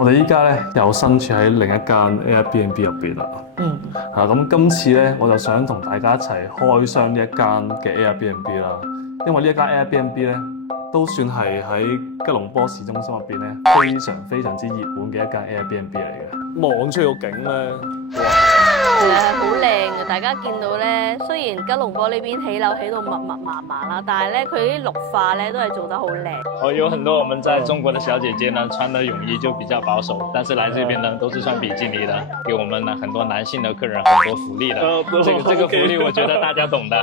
我哋依家咧又身處喺另一間 Airbnb 入邊啦。咁今次咧我就想同大家一齊開箱呢一間嘅 Airbnb 啦，因為呢一間 Airbnb 咧都算係喺吉隆坡市中心入邊咧非常之熱門嘅一間 Airbnb 嚟嘅。望出個景咧，好靚嘅，大家見到咧，雖然吉隆坡呢邊起樓起到密密麻麻啦，但係咧佢啲綠化咧都係做得好靚。有很多我們在中國的小姐姐呢，穿的泳衣就比較保守，但是來這邊呢都是穿比基尼的，給我們呢很多男性的客人很多福利的。這個福利我覺得大家懂的。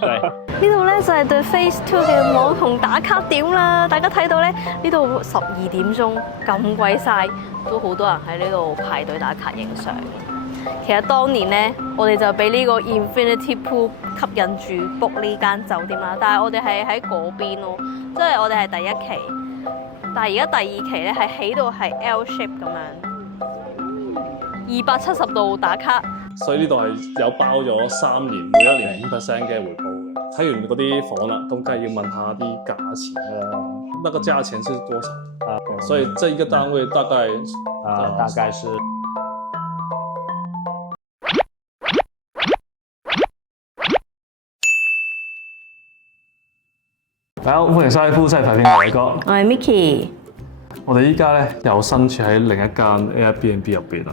對。呢度咧就係對 Phase 2嘅網紅打卡點啦，大家睇到咧呢度12點鐘咁鬼曬，都好多人喺呢度排隊打卡影相。其實當年咧，我哋就俾呢個 Infinity Pool 吸引住 book 呢間酒店啦，但係我哋係喺嗰邊咯，即係我哋係第一期，但係而家第二期咧係起到係 L shape 咁樣，270度打卡。所以呢度係有包咗3年，每一年5%嘅回報嘅。睇完嗰啲房啦，咁梗係要問下啲價錢啦。那個價錢是多少？所以這一個單位大概大概是。大家好，歡迎收睇夫妻肺片嘅偉哥。我係 Micky。我哋依家咧又身處喺另一間 Airbnb 入邊啦。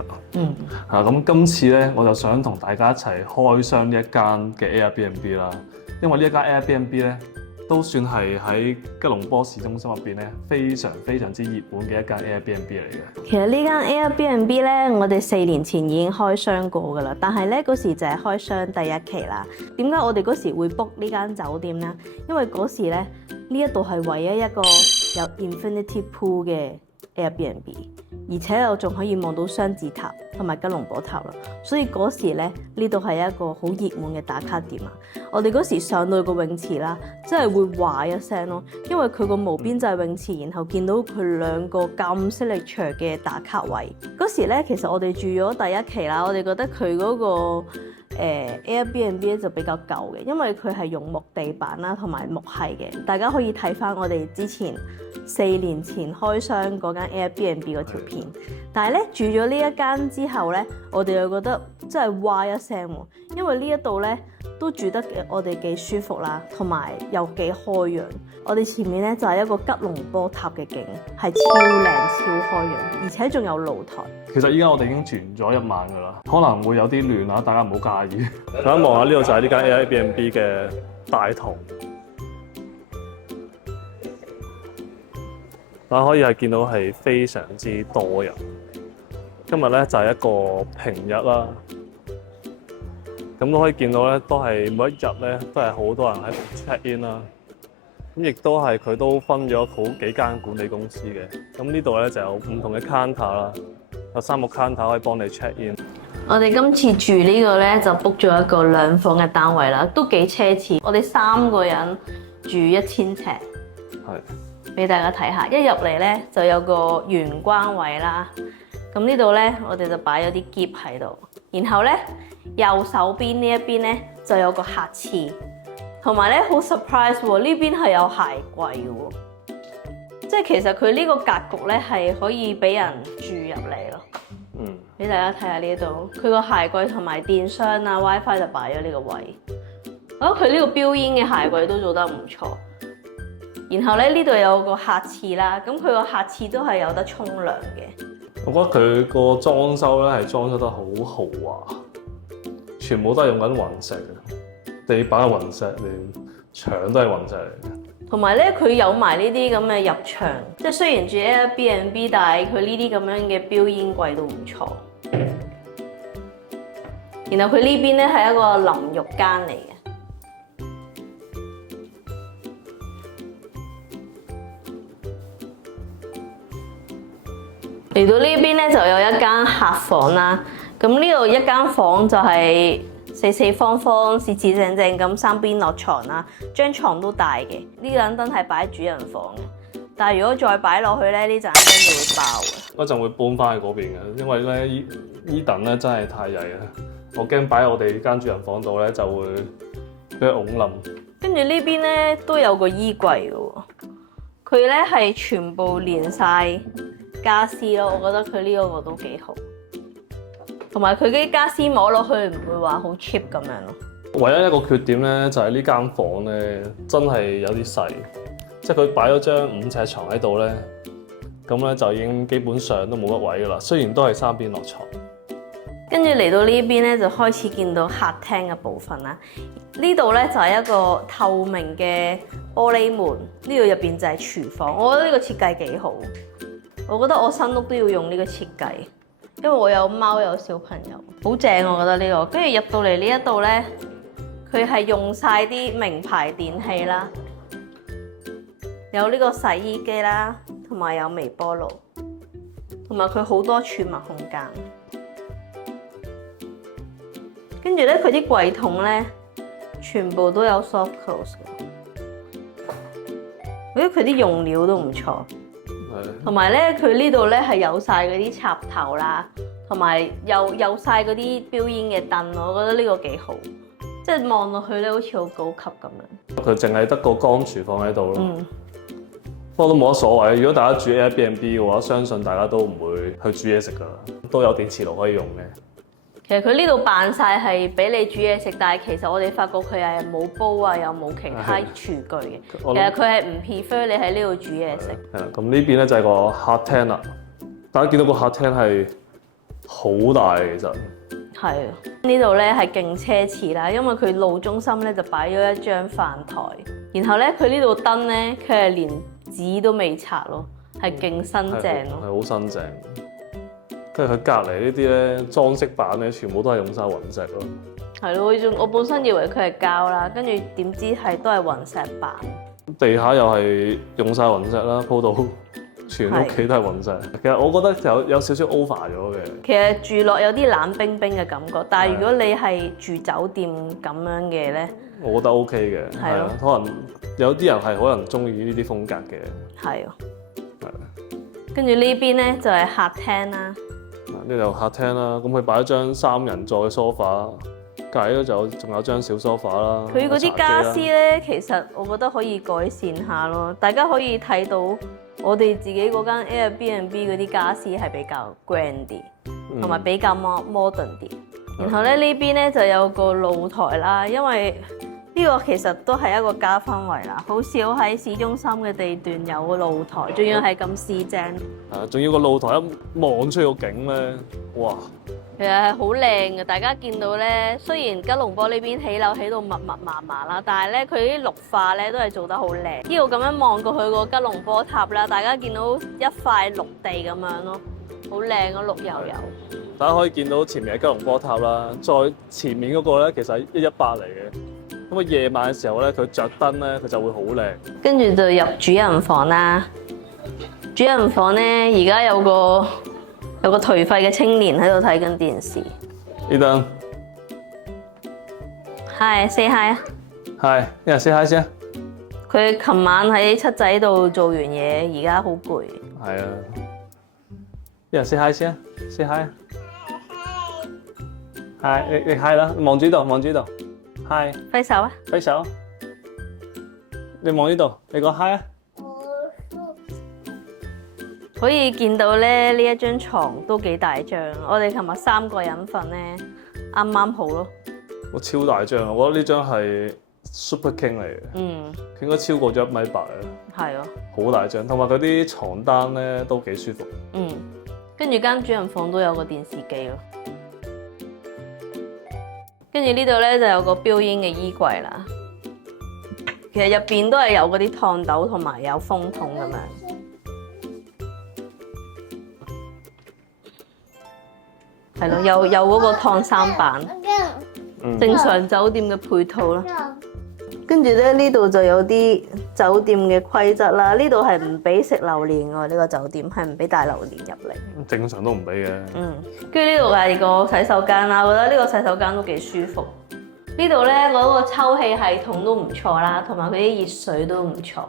咁今次咧我就想同大家一齊開箱呢一間嘅 Airbnb 啦，因為呢一間 Airbnb 咧都算係喺吉隆坡市中心入邊咧非常之熱門嘅一間 Airbnb 嚟嘅。其實呢間 Airbnb 咧，我哋4年前已經開箱過㗎啦，但係咧嗰時就係開箱第一期啦。點解我哋嗰時會 book 呢間酒店咧？因為嗰時咧呢一度係唯一一個有 Infinity Pool 嘅 Airbnb， 而且又仲可以望到雙子塔同埋吉隆坡塔啦，所以嗰時咧呢度係一個好熱門嘅打卡點啊！我哋嗰時上到個泳池啦，真係會話一聲咯，因為佢個無邊就係泳池，然後見到佢兩個咁 signature 嘅打卡位。嗰時咧其實我哋住咗第一期啦，我哋覺得佢嗰個Airbnb 咧就比較舊嘅，因為佢係用木地板啦同埋木係嘅。大家可以睇翻我哋之前4年前開箱嗰間 Airbnb 嗰條片。但係咧住咗呢一間之後咧，我哋又覺得真係哇一聲喎，因為呢一度咧都住得我哋幾舒服啦，同埋又幾開揚。我哋前面咧就係一個吉隆坡塔嘅景，係超靚超開揚，而且仲有露台。其實依家我哋已經住咗1晚㗎啦，可能會有啲亂啊，大家唔好介意。大家望下呢度就係呢間 Airbnb 嘅大堂，大家可以係見到係非常之多人。今日咧就係一個平日啦，咁都可以見到咧，都係每一日咧都係好多人喺度 check in 啦。咁亦都係佢都分咗好幾間管理公司嘅。咁呢度咧就有唔同嘅 counter 啦，有3個 counter 可以幫你 check in。我哋今次住呢個咧就 book 咗一個2房嘅單位啦，都幾奢侈。我哋3個人住1000尺，係俾大家睇下。一入嚟咧就有個玄關位啦，咁呢度咧我哋就擺咗啲喼喺度，然後咧右手邊呢一邊咧就有個客廁，同埋咧好 surprise 喎，呢邊係有鞋櫃嘅喎，即係其實佢呢個格局咧係可以俾人住入嚟咯。俾大家睇下呢度，佢個鞋櫃同埋電箱啊 WiFi 就擺咗呢個位。我覺得佢呢個標煙嘅鞋櫃都做得唔錯。然後咧呢度有個客廁啦，咁佢個客廁都係有得沖涼嘅。我覺得佢個裝修咧係裝修得好豪華，全部都係用緊雲石嘅，地板係雲石，連牆都係雲石嚟嘅。同埋咧，佢有埋呢啲咁嘅入牆，即係雖然住 Airbnb， 但係佢呢啲咁樣嘅標煙櫃都唔錯。然後佢呢邊咧係一個淋浴間嚟嘅。嚟到呢邊咧就有一間客房啦。咁呢度一間房就係四方方、四正正咁3邊落床啦，張床都大嘅。呢盞燈係擺喺主人房嘅，但係如果再擺落去咧，呢盞燈就會爆嘅。嗰陣會搬翻去嗰邊嘅，因為咧呢凳咧真係太曳啦，我驚擺喺我哋間主人房度咧就會俾佢拱冧。跟住呢邊咧都有個衣櫃嘅喎，佢咧係全部連晒家私咯，我覺得佢呢個都幾好，同埋佢啲家私摸落去唔會話好 cheap 咁樣咯。唯一一個缺點咧，就係呢間房咧真係有啲細，即係佢擺咗張5尺床喺度咧，咁咧就已經基本上都冇乜位噶啦。雖然都係3邊落床。跟住嚟到呢邊咧，就開始見到客廳嘅部分啦。呢度咧就係一個透明嘅玻璃門，呢度入邊就係廚房。我覺得呢個設計幾好，我覺得我新屋都要用呢個設計，因為我有貓有小朋友，好正我覺得呢個。跟住入到嚟呢一度咧，佢係用晒啲名牌電器啦，有呢個洗衣機啦，同埋有微波爐，同埋佢好多儲物空間。跟住咧，佢啲櫃桶咧，全部都有 soft close。我覺得佢啲用料都唔錯，同埋咧，佢呢度咧係有晒嗰啲插頭啦，同埋有晒嗰啲標煙嘅燈，我覺得呢個幾好，即係望落去咧好似好高級咁樣。佢淨係得個乾廚房喺度咯。不過都冇乜所謂，如果大家住 Airbnb 嘅話，相信大家都唔會去煮嘢食噶啦，都有電磁爐可以用嘅。其實佢呢度扮晒係俾你煮嘢食，但係其實我哋發覺佢係冇煲啊，又冇其他廚具嘅。其實佢係唔 prefer 你喺呢度煮嘢食。咁呢邊咧就係個客廳啦。大家見到個客廳係好大嘅，其實係啊，呢度咧係勁奢侈啦，因為佢路中心咧就擺咗一張飯台，然後咧佢呢度燈咧佢係連紙都未拆咯，係勁新淨咯，係好新淨。跟住佢隔離呢啲咧裝飾板咧，全部都係用晒雲石咯。係咯，我本身以為佢係膠啦，跟住點知係都係雲石板。地下又係用晒雲石啦，鋪到全屋企都係雲石。其實我覺得有少少 over 咗嘅。其實住落有啲冷冰冰嘅感覺，但係如果你係住酒店咁樣嘅咧，我覺得 OK 嘅。係啊，可能有啲人係可能中意呢啲風格嘅。係啊。跟住呢邊咧就係客廳啦。呢度客廳啦，咁佢擺咗張3人座嘅 sofa， 隔離咧仲有張小 sofa 啦。佢嗰啲家私咧，其實我覺得可以改善下咯。大家可以睇到我哋自己嗰間 Airbnb 嗰啲家私係比較 grand 啲，同埋比較 modern 啲。然後咧呢邊咧就有個露台啦，因為呢個其實都係一個加分位啦，好少喺市中心嘅地段有個露台，仲要係咁市正。仲要個露台一望出去個景咧，哇！其實係好靚嘅，大家見到咧，雖然吉隆坡呢邊起樓起到密密麻麻啦，但係咧佢啲綠化咧都係做得好靚。呢度咁樣望過去個吉隆坡塔啦，大家見到一塊綠地咁樣咯，好靚咯，綠油油。大家可以見到前面係吉隆坡塔啦，再前面嗰個咧其實係118嚟嘅。咁啊夜晚嘅時候咧，佢着燈咧，佢就會好靚。跟住就入主人房啦。主人房咧，而家有個頹廢嘅青年喺度睇緊電視。Eden。Hi，say hi 啊。Hi，say hi 先。佢琴晚喺七仔度做完嘢，而家好攰。係啊。say hi 先，say hi。Hi，你 hi 啦，望住呢度，望住呢度。Hi，揮手啊！揮手，你望呢度，你講 Hi 啊！可以見到咧，呢一張床都幾大張，我哋琴日3個人瞓咧，啱啱好咯。我超大張，我覺得呢張係 Super King 嚟嘅。佢應該超過咗1.8米啊。係啊。好大張，同埋佢啲床單咧都幾舒服。跟住間主人房都有個電視機咯。跟住呢度咧就有個標煙嘅衣櫃啦，其實入邊都係有嗰啲熨斗同埋有風筒咁樣，係咯，有嗰個燙衫板，正常酒店嘅配套啦。跟住咧呢度就有啲酒店嘅規則啦，呢度係唔俾食榴蓮喎，呢個酒店係唔俾帶榴蓮入嚟。正常都唔俾嘅。跟住呢度係個洗手間啦，我覺得呢個洗手間都幾舒服。呢度咧嗰個抽氣系統都唔錯啦，同埋佢啲熱水都唔錯。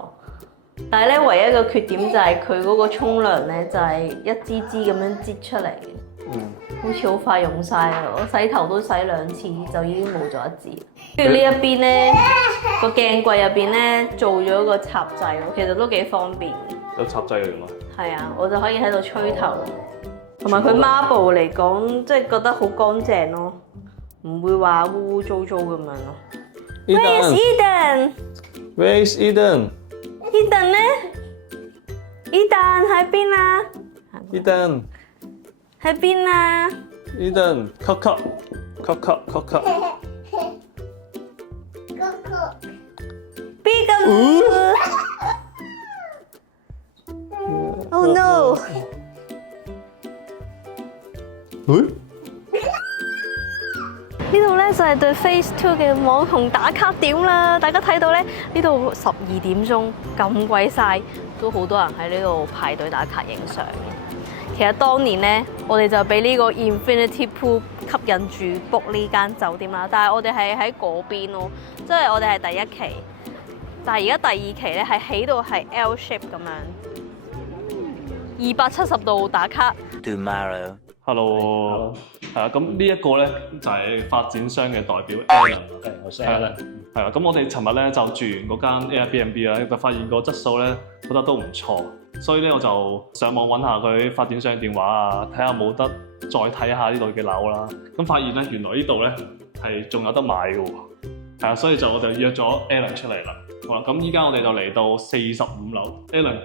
但係咧唯一嘅缺點就係佢嗰個沖涼咧就係一支支咁樣擠出嚟嘅。好似好快用晒啊！我洗頭都洗2次就已經冇咗一支。跟住呢一邊咧個鏡櫃入邊咧做咗個插掣咯，其實都幾方便。有插掣嘅原來。係啊，我就可以喺度吹頭，同埋佢 marble 嚟講，即係覺得好乾淨咯，唔會話污污糟糟咁樣咯。Where's Eden？Where's Eden？Eden 咧 ？Eden 喺邊啊 Eden？喺邊啊 Eden，咳咳咳咳咳咳。Oh no！ 呢度咧就係對 Phase 2嘅網紅打卡點啦。大家睇到咧，呢度12點鐘咁鬼曬，都好多人喺呢度排隊打卡影相。其實當年咧，我哋就俾呢個 Infinity Pool 吸引住 book 呢間酒店啦。但係我哋係喺嗰邊咯，即係我哋係第一期。但係而家第二期咧係起到係 L shape 咁樣，270度打卡。Hello， 係啊，咁呢一個咧就係發展商嘅代表 Alan。對，我是 Alan。係啊，咁我哋尋日咧就住完嗰間 Airbnb 啦，就發現個質素咧覺得都唔錯，所以咧我就上網揾下佢發展商電話啊，睇下冇得再睇下呢度嘅樓啦。咁發現咧原來呢度咧係仲有得買嘅喎，係啊，所以我就約咗 Alan 出嚟啦。好啦，咁依家我哋就嚟到45樓 ，Alan。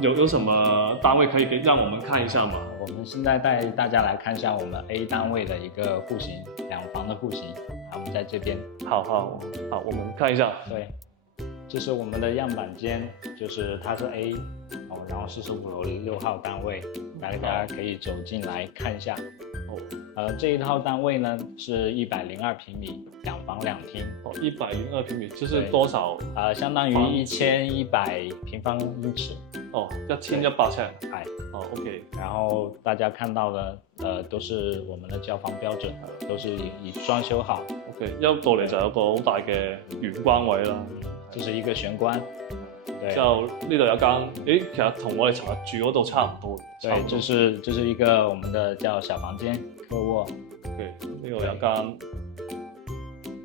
有什麼單位可以讓我們看一下嗎？我們現在帶大家來看一下我們 A 單位的一個戶型，2房的戶型。好，我們在這邊。好，我們看一下。對，這是我們的樣板間，就是它是 A，然後45樓6號單位，大家可以走進來看一下。這一套單位呢是102平米，2房2廳。102平米就是多少？相當於1100平方英尺。1100尺。OK。然後大家看到的，都是我們的交房標準，都是已裝修好。OK。一到嚟就有個好大嘅玄關位啦，這是一個玄關。對。之後呢度有間，其實同我哋尋日住嗰度差唔多。對，這是一個我們的叫小房間客臥。對，呢度有間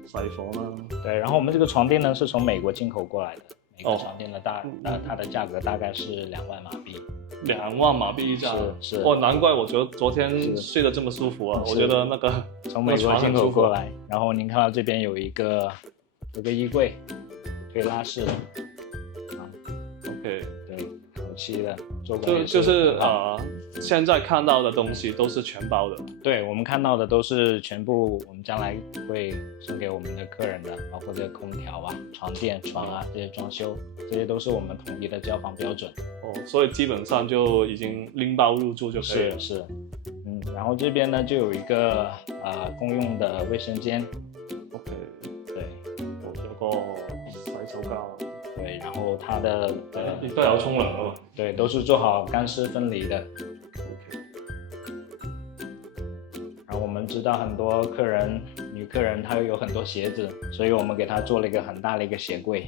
細房啦。對，然後我們這個床墊呢是從美國進口過來的，美國床墊呢它的價格大概是2萬馬幣。2萬馬幣一張。是。難怪我覺得昨天睡得這麼舒服啊！我覺得那個從美國進口過來，然後您看到這邊有一個衣櫃，可以拉式的。OK。對，後期的做工。就是現在看到的東西都是全包的。對，我們看到的都是全部，我們將來會送給我們的客人的，包括這個空調啊、床墊、床啊這些裝修，這些都是我們統一的交房標準。所以基本上就已經拎包入住就可以了。是。然後這邊呢就有一個公用的衛生間。OK。對，有個洗手間。對，然後它的亦都有沖涼咯。對，都是做好乾濕分離的。OK。然後我們知道很多女客人她有很多鞋子，所以我們給她做了一個很大的一個鞋櫃。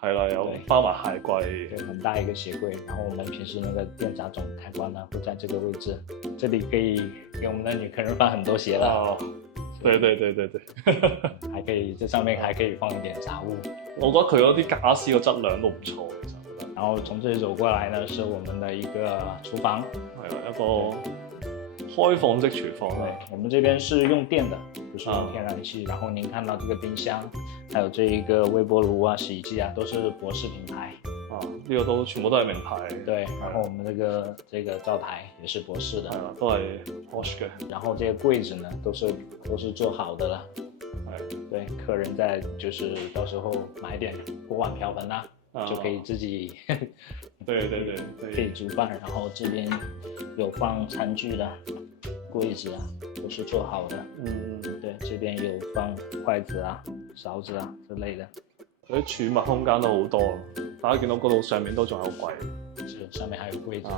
係啦，有包埋鞋櫃。對，很大一個鞋櫃。然後我們平時那個電閘總開關呢會在這個位置，這裡可以給我們的女客人放很多鞋啦。對，還可以，這上面還可以放一點雜物。我覺得佢嗰啲傢俬嘅質量都唔錯，其實。然後從這裡走過來呢，是我們的一個廚房，一個開放式廚房。對，我們這邊是用電的，不是用天然氣。然後您看到這個冰箱，還有這一個微波爐啊、洗衣機啊，都是博士品牌。呢個都全部都係名牌。對，然後我們這個灶台也是博士的，都係 Bosch 嘅。然後這個櫃子呢，都是做好的了。對，客人在就是到時候買點鍋碗瓢盆啊，就可以自己對，可以煮飯。然後這邊有放餐具的櫃子啊，都是做好的。對，這邊有放筷子啊、勺子啊之類的。佢啲儲物空間都好多，大家見到嗰度上面都仲有櫃。是，上面還有櫃子。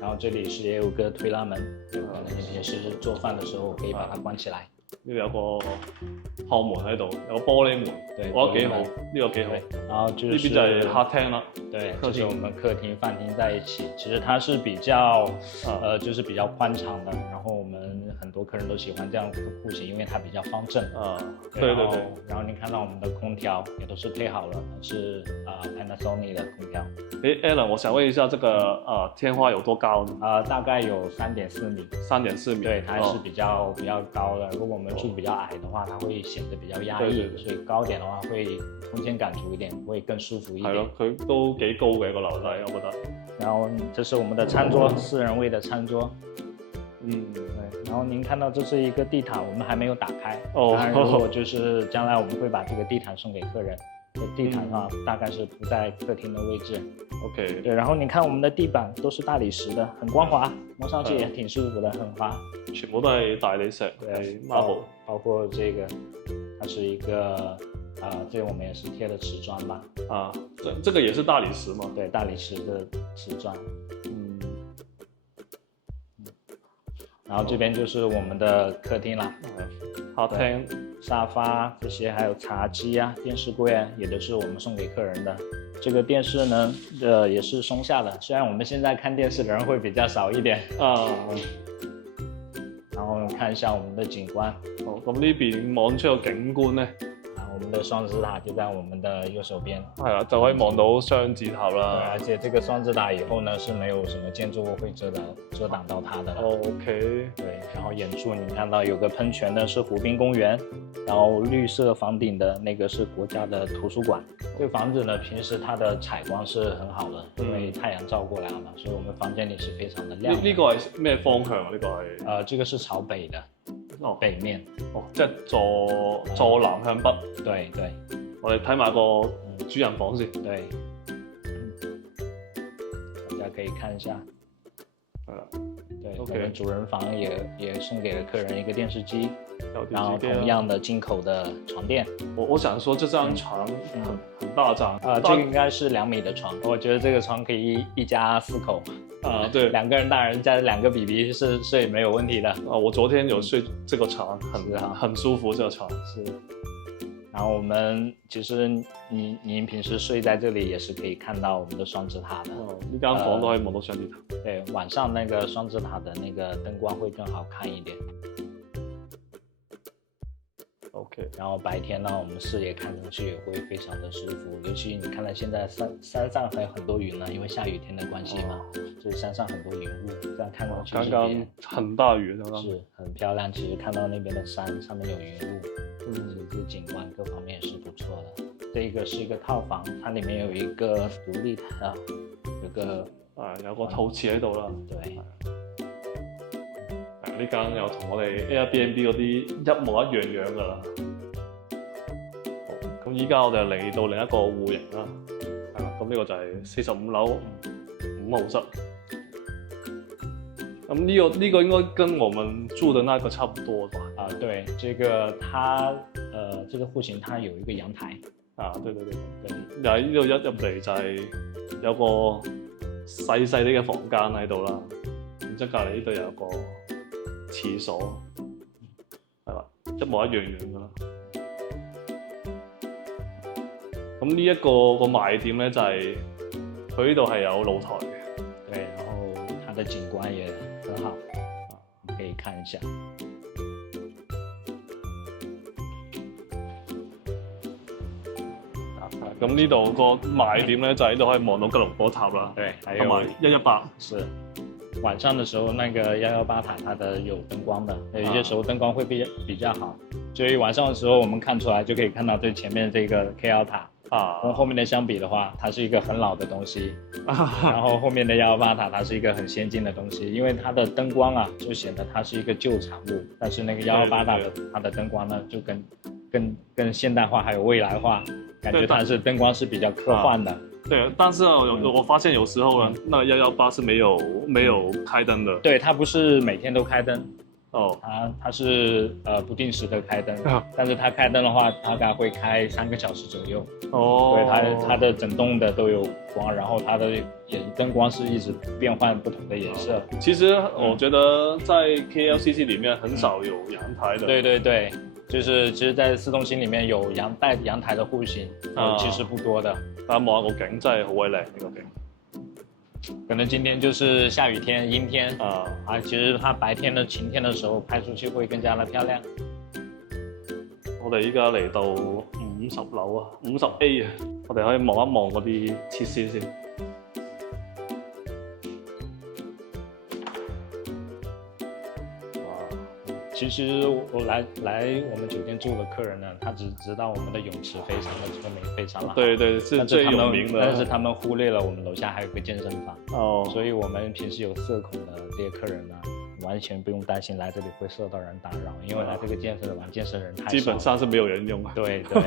然後這裡是也有個推拉門，可能也是做飯的時候可以把它關起來。呢度有個後門喺度，有個玻璃門，對，我覺得幾好，呢個幾好。然後就是呢邊就係客廳啦，對，客廳就是我們客廳、飯廳在一起。其實它是比較，就是比較寬敞的。然後我們很多客人都喜歡這樣的戶型，因為它比較方正。對對對。然後你看到我們的空調也都是配好了，是Panasonic 的空調。誒 Alan，我想問一下，這個天花有多高呢？大概有3.4米。3.4米。對，它是比較高的。如果我們住比較矮的話，它會顯得比較壓抑。對，所以高點的話會空間感足一點，會更舒服一點。係咯，佢都幾高嘅個樓梯，我覺得。然後這是我們的餐桌，4人位的餐桌。對。然後您看到這是一個地毯，我們還沒有打開。當然，如果就是將來我們會把這個地毯送給客人。地毯上大概是鋪在客廳的位置。OK。對，然後你看我們的地板都是大理石的，很光滑，摸上去也挺舒服的，很滑。全部都係大理石，對 ，marble。包括這個，它是一個，這個我們也是貼的瓷磚吧。這個也是大理石嗎？對，大理石的瓷磚。然後這邊就是我們的客廳啦，客廳、沙發這些，還有茶几啊、電視櫃啊，也都是我們送給客人的。這個電視呢，也是松下的，雖然我們現在看電視的人會比較少一點。然後看一下我們的景觀。咁呢邊望出個景觀呢？我們的雙子塔就在我們的右手邊。係啦，就可以望到雙子塔啦。對，而且這個雙子塔以後呢，是沒有什麼建築物會遮擋到它的。OK。對，然後遠處你看到有個噴泉的是湖濱公園，然後綠色房頂的那個是國家的圖書館。這個房子呢，平時它的採光是很好的，因為太陽照過來了嘛，所以我們房間裏是非常的亮的。呢個係咩方向啊？呢個係？這個是朝北的。北面。即係坐南向北。對對。我哋睇埋個主人房先。對。大家可以看一下。對，我們主人房也送給了客人一個電視機，然後同樣的進口的床墊。我想說這張床很大張。這個應該是2米的床，我覺得這個床可以一家4口。對，2個人大人加2個 BB 是睡沒有問題的。我昨天有睡這個床，很舒服，這個床是。然後我們其實您平時睡在這裡也是可以看到我們的雙子塔的。呢間房都可以望到雙子塔。對，晚上那個雙子塔的那個燈光會更好看一點。OK。然後白天呢，我們視野看上去也會非常的舒服，尤其你看到現在山上還有很多雲呢，因為下雨天的關係嘛，所以山上很多雲霧，這樣看過去剛剛很大雨，是很漂亮。其實看到那邊的山上面有雲霧，這景觀各方面也是不錯的。這個是一個套房，它裡面有一個獨立的，有個陶瓷喺度啦。對。呢間又同我哋 Airbnb 嗰啲一模一樣噶啦。咁依家我哋嚟到另一個戶型啦，係啦，咁呢個就係45樓5號室。咁呢個應該跟我們住的那個差不多吧？對，這個它這個戶型它有一個陽台。對。又喺呢度一入嚟就係有個細細啲嘅房間喺度啦，然之後隔離呢度有個廁所，係啦，一模一樣噶啦。咁呢一個賣點咧就係佢呢度係有露台嘅。對，然後它的景觀也很好，可以看一下。咁呢度個賣點咧就係呢度可以望到吉隆坡塔啦，對，同埋118。是。晚上的時候，那個118塔它的有燈光的，有些時候燈光會比較好，所以晚上的時候我們看出來就可以看到最前面這個 KL 塔跟後面的相比的話，它是一個很老的東西，然後後面的118塔它是一個很先進的東西，因為它的燈光啊就顯得它是一個舊產物，但是那個118塔的它的燈光呢就更現代化還有未來化，感覺它是燈光是比較科幻的。對，但是我發現有時候呢，那個118是沒有開燈的。對，它不是每天都開燈，哦，它是不定时的开灯，但是它开灯的话，大概会开3个小时左右。哦，对，它的整栋的都有光，然后它的灯光是一直变换不同的颜色。其实我觉得在 KLCC 里面很少有阳台的。对对对，就是其实，在市中心里面有带阳台的户型，其實不多的。大家望下個景真係好鬼靚呢個景。可能今天就是下雨天、阴天其實它白天的晴天的時候拍出去會更加的漂亮。我哋依家嚟到50樓啊，50A 啊，我哋可以望一望嗰啲設施先。其實我來我們酒店住的客人呢，他只知道我們的泳池非常的優美，非常的好。對對，是最有名的。但是他們忽略了我們樓下還有個健身房。哦。所以我們平時有社恐的這些客人呢，完全不用擔心來這裡會受到人打擾，因為來這個健身房健身人太少。基本上是沒有人用。對對。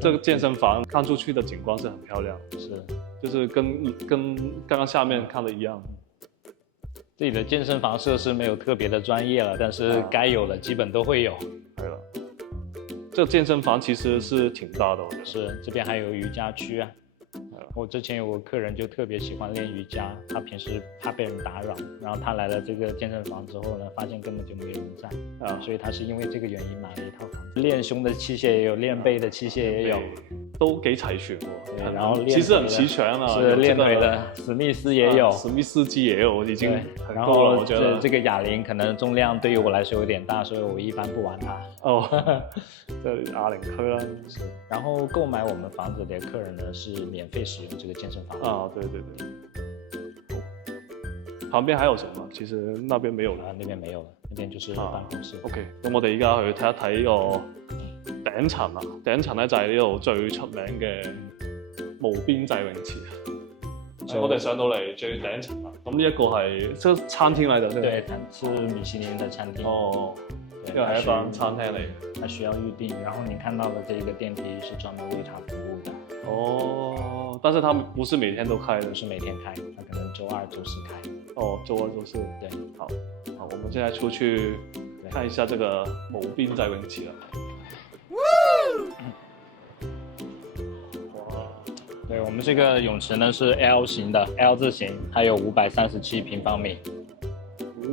這個健身房看出去的景觀是很漂亮，是，就是跟剛剛下面看的一樣。這裡的健身房設施沒有特別的專業了，但是該有的基本都會有。對了，這個健身房其實是挺大的，我覺得。是，這邊還有瑜伽區啊。我之前有個客人就特別喜歡練瑜伽，他平時怕被人打擾，然後他來了這個健身房之後呢，發現根本就沒有人在，所以他是因為這個原因買了一套房。練胸的器械也有，練背的器械也有，都幾齊全喎。然後其實很齊全啊，是練腿的，史密斯也有，史密斯機也有，已經很夠了。我覺得這個啞鈴可能重量對於我來說有點大，所以我一般不玩它。哦，這啞鈴區啦。是，然後購買我們房子的客人呢是免費使用這個健身房。啊，對對對。旁邊還有什麼？其實那邊沒有了。那邊沒有了，那邊就是辦公室。OK，咁我哋而家去睇一睇個頂層啊。頂層咧就係呢度最出名嘅無邊際泳池。我哋上到嚟最頂層啦。咁呢一個係即係餐廳嚟的，對，是米其林的餐廳。哦，因為係一間餐廳嚟嘅。它需要預訂，然後你看到的這個電梯是專門為它服務的。哦，但是他們不是每天都開的，不是每天開，它可能週2、週4開。哦，週2、週4，對，好，我們現在出去看一下這個無邊際泳池啦。對，我們這個泳池呢是 L 型的 ，L 字形，它有537平方米。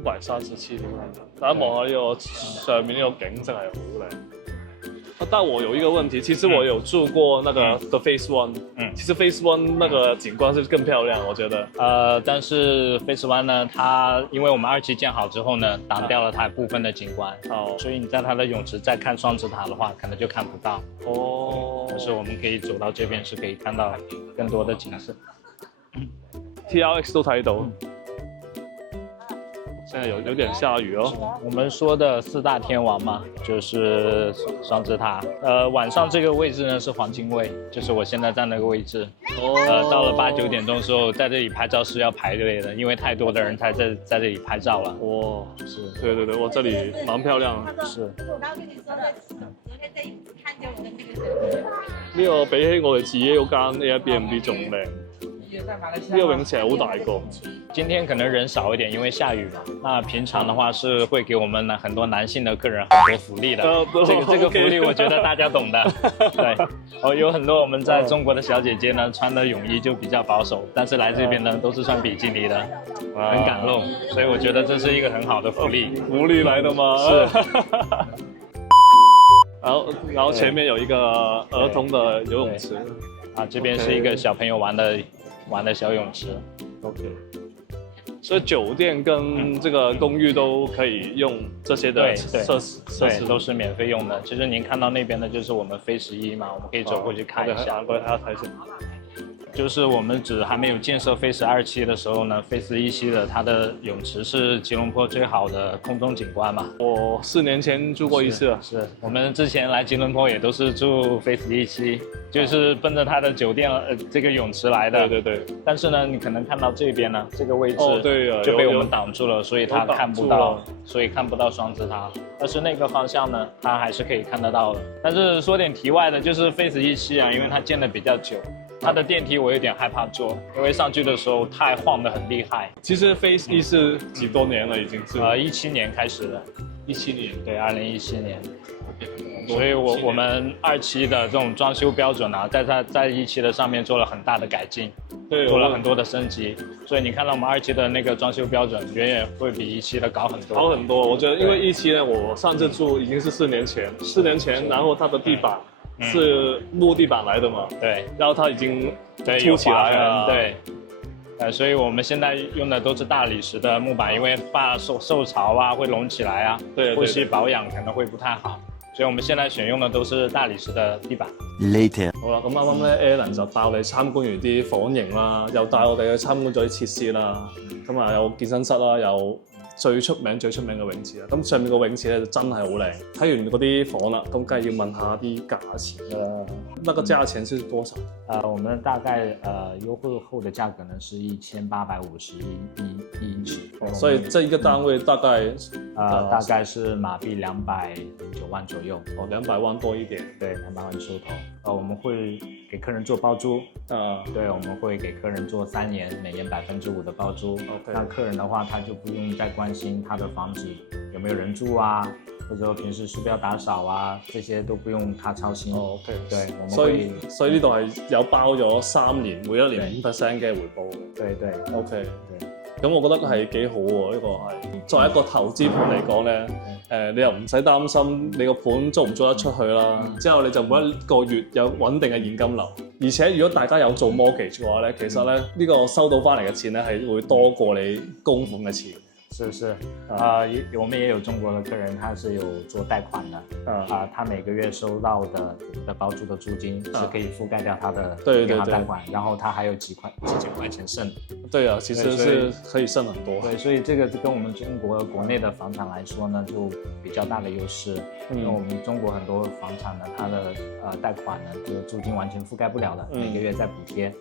537平方米，大家望下呢個上面呢個景真係好靚。但我有一個問題，其實我有住過那個 The Phase One，其實 Phase One 那個景觀是更漂亮，我覺得。但是 Phase One 呢，它因為我們2期建好之後呢，擋掉了它部分的景觀，所以你在它的泳池再看雙子塔的話，可能就看不到。哦，但是我們可以走到這邊，是可以看到更多的景色。TRX 都睇到。現在有點下雨哦。我們說的4大天王嘛，就是雙子塔。晚上這個位置呢是黃金位，就是我現在站那個位置。到了8、9點鐘的時候，在這裡拍照是要排隊的，因為太多的人在這裡拍照了。哇，是，對對對，我這裡蠻漂亮的。是。我剛跟你說的，昨天在看見我的那個。呢個比起我哋自己嗰間 Airbnb 仲靚。呢個泳池好大個。今天可能人少一點，因為下雨嘛。那平常的話是會給我們很多男性的客人很多福利的。這個福利我覺得大家懂的。對，有很多我們在中國的小姐姐呢，穿的泳衣就比較保守，但是來這邊呢都是穿比基尼的，很敢露，所以我覺得這是一個很好的福利。福利來的嗎？是。然後前面有一個兒童的游泳池。啊，這邊是一個小朋友玩的小泳池。OK。所以酒店跟這個公寓都可以用這些的設施，對，都是免費用的。其實您看到那邊的就是我們Phase 1嘛，我們可以走過去看一下。過來睇下。就是我們還沒有建設Phase 2期的時候呢，Phase 1期的它的泳池是吉隆坡最好的空中景觀嘛。我4年前住過一次。是，我們之前來吉隆坡也都是住Phase 1期，就是奔着它的酒店這個泳池來的。對對對。但是呢，你可能看到這邊呢，這個位置就被我們擋住了，所以它看不到，所以看不到雙子塔。但是那個方向呢，它還是可以看得到的。但是說點題外的，就是 Phase 1期啊，因為它建得比較久。它的電梯我有點害怕坐，因為上去的時候太晃得很厲害。其實Phase 1是幾多年了已經是？17年開始的。17年，对，2017年。多所以17我们2期的这种装修标准啊，在1期的上面做了很大的改进，对，做了很多的升级。所以你看到我们2期的那个装修标准，远远会比1期的高很多。好很多。我觉得因为1期呢，我上次住已经是4年前，4年前，然后它的地板是木地板来的嘛，对，然后它已经对，凸起来了，对。所以我们现在用的都是大理石的木板，因为怕受潮啊，会隆起来啊，对，后期保养可能会不太好，所以我們現在選用的都是大理石的地板。Later。好啦，咁啱啱咧 Alan 就帶我哋參觀完啲房型啦，又帶我哋去參觀咗啲設施啦，咁啊有健身室啦，有最出名嘅泳池啦，咁上面個泳池咧就真係好靚。睇完嗰啲房啦，咁梗係要問下啲價錢㗎啦。那個價錢是多少？我們大概優惠後的價格呢是1850一尺，所以這一個單位大概大概是馬幣209萬左右。哦，200萬多一點。對，200萬出頭。我們會給客人做包租。對，我們會給客人做3年，每年5%的包租。OK。那客人的話，他就不用再關心他的房子有沒有人住啊，或者說平時是不是要打掃啊，這些都不用他操心。OK。對，我們會。所以呢度係有包咗3年，每一年5%嘅回報嘅。對對。OK。咁我覺得係幾好喎，呢個係作為一個投資盤嚟講咧，你又唔使擔心你個盤租唔租得出去啦，之後你就每一個月有穩定嘅現金流，而且如果大家有做 mortgage 嘅話咧，其實咧呢個收到翻嚟嘅錢咧係會多過你供款嘅錢。是，我們也有中國的客人，他是有做貸款的，他每個月收到的包租的租金是可以覆蓋掉他的銀行貸款，然後他還有幾千塊錢剩。對啊，其實是可以剩很多。對，所以這個跟我們中國國內的房產來說呢，就比較大的優勢。因為我們中國很多房產呢，它的貸款呢，就租金完全覆蓋不了的，每個月在補貼。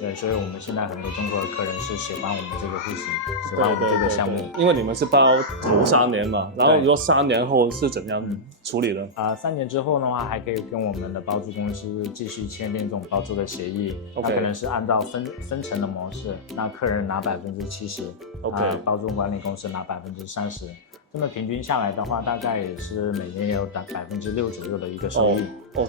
對，所以我們現在很多中國的客人是喜歡我們這個戶型，喜歡我們這個項目。因為你們是包頭3年嘛，然後如果3年後是怎樣處理呢？3年之後的話，還可以跟我們的包租公司繼續簽訂這種包租的協議。它可能是按照分成的模式，那客人拿70%，包租管理公司拿30%。這麼平均下來的話，大概也是每年也有6%左右的一個收益。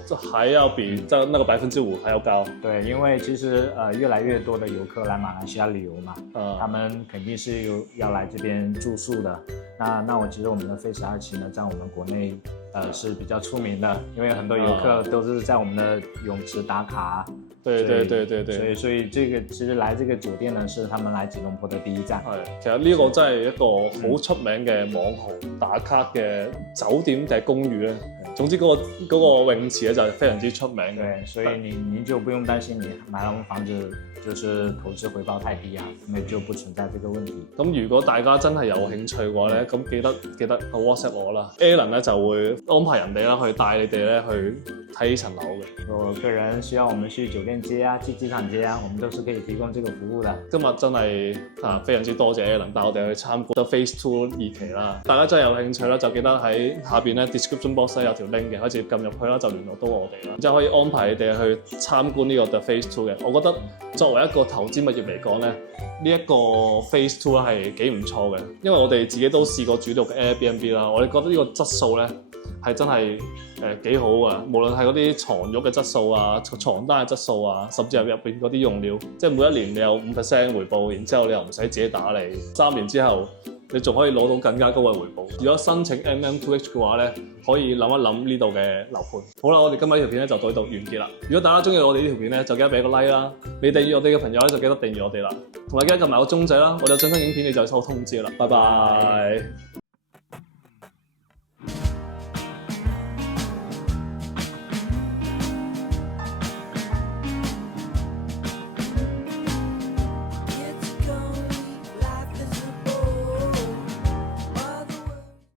這還要比那個5%還要高。對，因為其實越來越多的遊客來馬來西亞旅遊嘛，他們肯定是要來這邊住宿的。那我其實我們的Face 2期呢，在我們國內是比較出名的，因為很多遊客都是在我們的泳池打卡。對。所以這個其實來這個酒店呢，是他們來吉隆坡的第一站。係，其實呢個真係一個好出名嘅網紅打卡嘅酒店定係公寓咧。總之嗰個泳池咧就係非常之出名嘅。對，所以您就不用擔心你買到房子就是投資回報太低啊，那就不存在這個問題。咁如果大家真係有興趣嘅話咧，咁記得 WhatsApp 我啦 ，Alan 咧就會安排人哋啦去帶你哋咧去睇呢層樓嘅。有客人需要我們去酒店接啊，去機場接啊，我們都是可以提供這個服務的。今日真係非常之多謝 Alan 帶我哋去參觀 The Phase 2 2期啦。大家真係有興趣啦，就記得喺下邊咧 description box 有條 link 嘅，可以直接撳入去啦，就聯絡到我哋啦。之後可以安排你哋去參觀呢個 The Phase 2嘅。我覺得作為一個投資物業嚟講咧，呢一個 Phase 2係幾唔錯嘅，因為我哋自己都試過主導嘅 Airbnb 啦，我哋覺得呢個質素咧係真係幾好啊！無論係嗰啲床褥嘅質素啊、床單嘅質素啊，甚至係入邊嗰啲用料，即係每一年你有5%回報，然之後你又唔使自己打理，3年之後你仲可以攞到更加高嘅回報。如果申請 MM2H 嘅話咧，可以諗一諗呢度嘅樓盤。好啦，我哋今日呢條片咧就到呢度完結啦。如果大家中意我哋呢條片咧，就記得俾個 like 啦。未訂閱我哋嘅朋友咧，就記得訂閱我哋啦。同埋記得撳埋個鐘仔啦，我有最新影片你就收通知啦。拜拜。